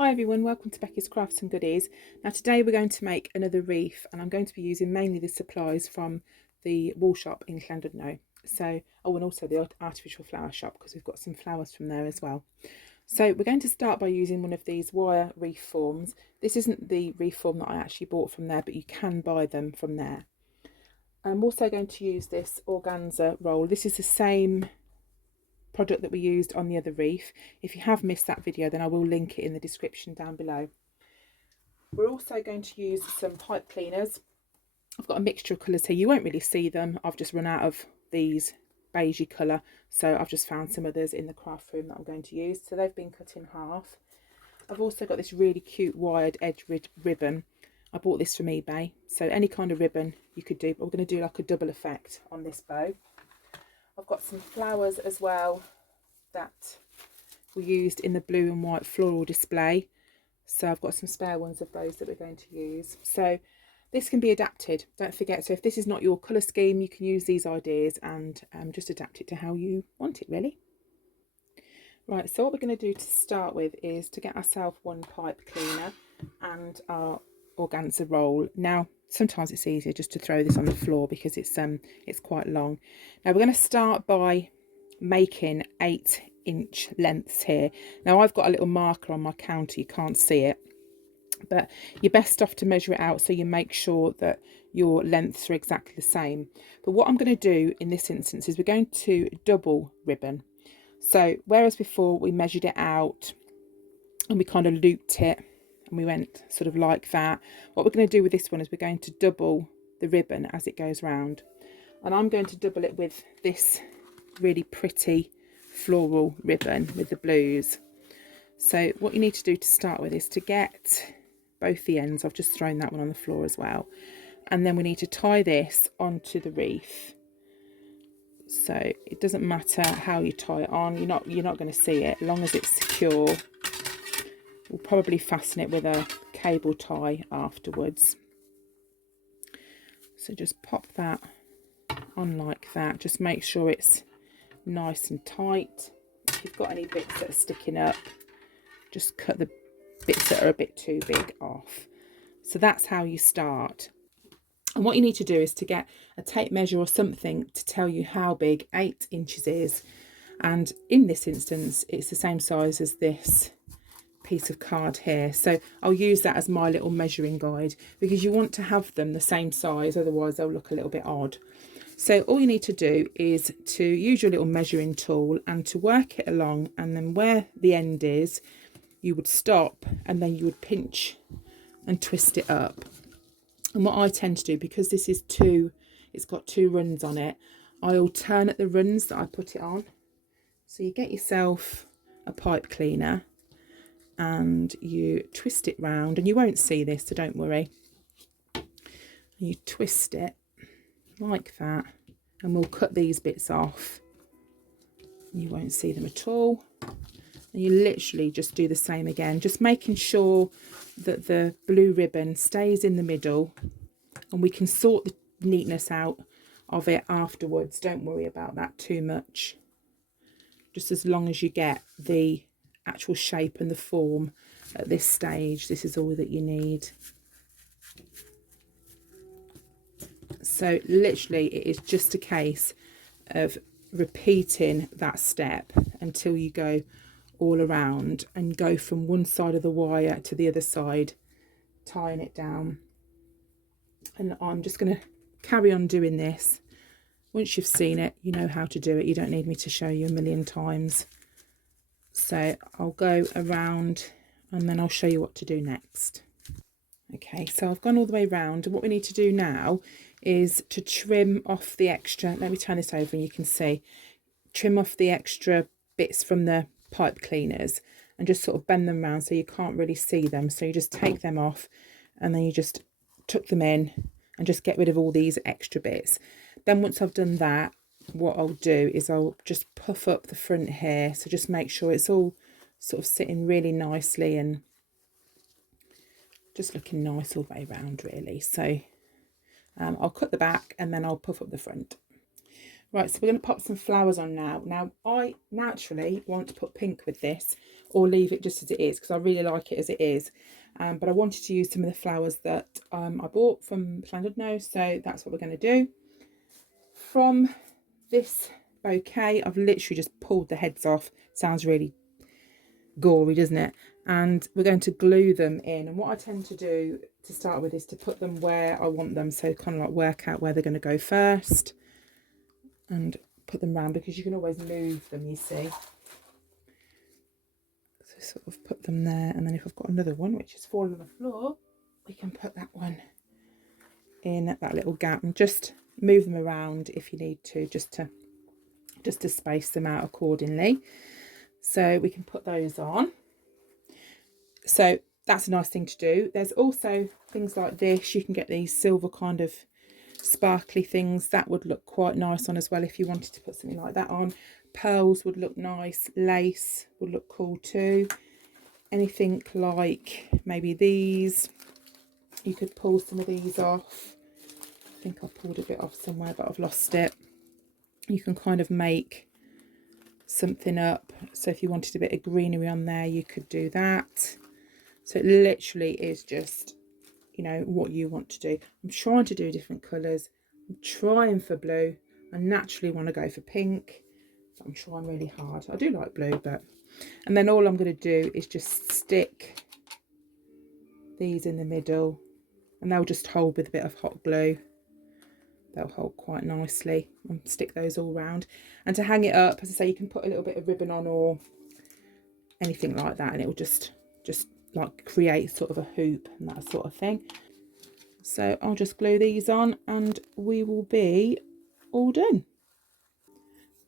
Hi everyone, welcome to Becky's Crafts and Goodies. Now today we're going to make another wreath and I'm going to be using mainly the supplies from the wall shop in Llandudno. And also the artificial flower shop because we've got some flowers from there as well. So we're going to start by using one of these wire wreath forms. This isn't the wreath form that I actually bought from there, but you can buy them from there. I'm also going to use this organza roll. This is the same product that we used on the other wreath. If you have missed that video, then I will link it in the description down below. We're also going to use some pipe cleaners. I've got a mixture of colours here. You won't really see them. I've just run out of these beigey colour, so I've just found some others in the craft room that I'm going to use. So they've been cut in half. I've also got this really cute wired edge ribbon. I bought this from eBay, so any kind of ribbon you could do, but we're going to do like a double effect on this bow. I've got some flowers as well that were used in the blue and white floral display. So I've got some spare ones of those that we're going to use. So this can be adapted, don't forget. So if this is not your colour scheme, you can use these ideas and just adapt it to how you want it, really. Right, so what we're going to do to start with is to get ourselves one pipe cleaner and our organza roll. Now, sometimes it's easier just to throw this on the floor because it's quite long. Now we're going to start by making 8-inch lengths here. Now I've got a little marker on my counter, you can't see it, but you're best off to measure it out so you make sure that your lengths are exactly the same. But what I'm going to do in this instance is we're going to double ribbon. So whereas before we measured it out and we kind of looped it and we went sort of like that, what we're going to do with this one is we're going to double the ribbon as it goes round. And I'm going to double it with this really pretty floral ribbon with the blues. So what you need to do to start with is to get both the ends. I've just thrown that one on the floor as well. And then we need to tie this onto the wreath. So it doesn't matter how you tie it on, you're not going to see it as long as it's secure. We'll probably fasten it with a cable tie afterwards. So just pop that on like that. Just make sure it's nice and tight. If you've got any bits that are sticking up, just cut the bits that are a bit too big off. So that's how you start. And what you need to do is to get a tape measure or something to tell you how big 8 inches is. And in this instance, it's the same size as this piece of card here. So I'll use that as my little measuring guide because you want to have them the same size, otherwise they'll look a little bit odd. So all you need to do is to use your little measuring tool and to work it along, and then where the end is, you would stop and then you would pinch and twist it up. And what I tend to do, because this is it's got 2 runs on it, I alternate the runs that I put it on. So you get yourself a pipe cleaner and you twist it round, and you won't see this, so don't worry. And you twist it like that, and we'll cut these bits off. You won't see them at all. And you literally just do the same again, just making sure that the blue ribbon stays in the middle, and we can sort the neatness out of it afterwards. Don't worry about that too much. Just as long as you get the actual shape and the form at this stage, this is all that you need. So literally it is just a case of repeating that step until you go all around and go from one side of the wire to the other side, tying it down. And I'm just going to carry on doing this. Once you've seen it, you know how to do it. You don't need me to show you a million times. So I'll go around and then I'll show you what to do next. Okay, so I've gone all the way around, and what we need to do now is to trim off the extra. Let me turn this over and you can see. Trim off the extra bits from the pipe cleaners and just sort of bend them around so you can't really see them. So you just take them off and then you just tuck them in and just get rid of all these extra bits. Then once I've done that, what I'll do is I'll just puff up the front here. So just make sure it's all sort of sitting really nicely and just looking nice all the way around, really. So I'll cut the back and then I'll puff up the front. Right, so we're going to pop some flowers on now. Now, I naturally want to put pink with this or leave it just as it is because I really like it as it is. But I wanted to use some of the flowers that I bought from Handmade, so that's what we're going to do. From this bouquet, I've literally just pulled the heads off. Sounds really gory, doesn't it? And we're going to glue them in. And what I tend to do to start with is to put them where I want them. So kind of like work out where they're going to go first and put them round, because you can always move them, you see. So sort of put them there, and then if I've got another one which is falling on the floor, we can put that one in that little gap and just move them around if you need to, just to space them out accordingly. So we can put those on. So that's a nice thing to do. There's also things like this. You can get these silver kind of sparkly things that would look quite nice on as well if you wanted to put something like that on. Pearls would look nice, lace would look cool too. Anything like maybe these, you could pull some of these off. I think I pulled a bit off somewhere but I've lost it. You can kind of make something up, so if you wanted a bit of greenery on there you could do that. So it literally is just, you know, what you want to do. I'm trying to do different colours. I'm trying for blue. I naturally want to go for pink, but I'm trying really hard. I do like blue, but... And then all I'm going to do is just stick these in the middle, and they'll just hold with a bit of hot glue. They'll hold quite nicely, and stick those all round. And to hang it up, as I say, you can put a little bit of ribbon on or anything like that, and it will just like create sort of a hoop and that sort of thing. So I'll just glue these on and we will be all done.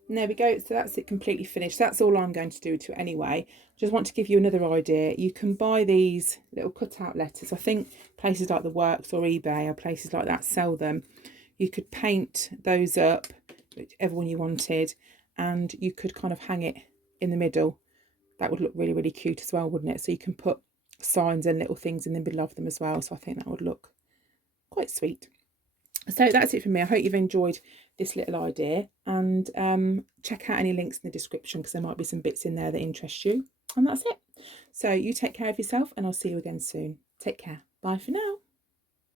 And there we go. So that's it, completely finished. That's all I'm going to do to it anyway. Just want to give you another idea. You can buy these little cutout letters. I think places like the Works or eBay or places like that sell them. You could paint those up, whichever one you wanted, and you could kind of hang it in the middle. That would look really, really cute as well, wouldn't it? So you can put signs and little things in the middle of them as well. So I think that would look quite sweet. So that's it for me. I hope you've enjoyed this little idea, and check out any links in the description because there might be some bits in there that interest you. And that's it. So you take care of yourself and I'll see you again soon. Take care. Bye for now.